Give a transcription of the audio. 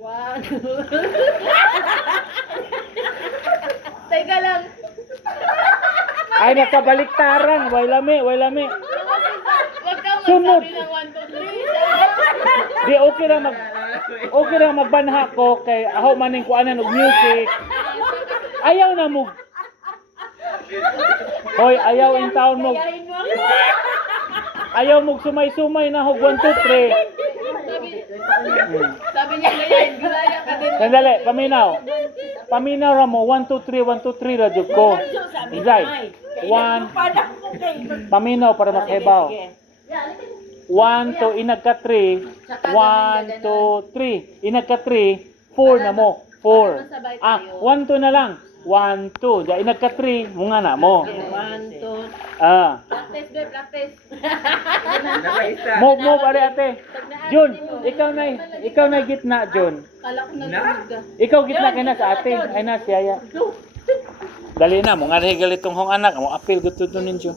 One. Teka lang. Ay, nakabaliktaran. Way lami, way lami. Wag kang Sunod. magsabi ng 1, 2, 3. Di, okay lang magbanha ko kay ako maning kuanan og music. Ayaw na mo. Hoy, ayaw in town mo. Ayaw mo sumay-sumay na hog 1, 2, 3. Sabi niya ngayon, gulaya ka din. Sandali, paminaw. Paminaw ra mo 1, 2, 3, 1, 2, 3 ra jud ko. Izay. 1. Paminaw para makahibaw. 1 to inagka 3. 1, 2, 3. Inagka 3, 4 na mo. 4. Ah, 1, 2 na lang. 1, 2. Ja inagka 3, munga na mo. 1, 2. Ah. Practice, girl, practice. Mo pare ate. Jun, ikaw na gitna, Jun. Kala ko nagsunod ka. Ikaw gitna kay na sa ate. Ay na siya. Dali na mo nga regal itong hong anak mo apil gusto ninyo.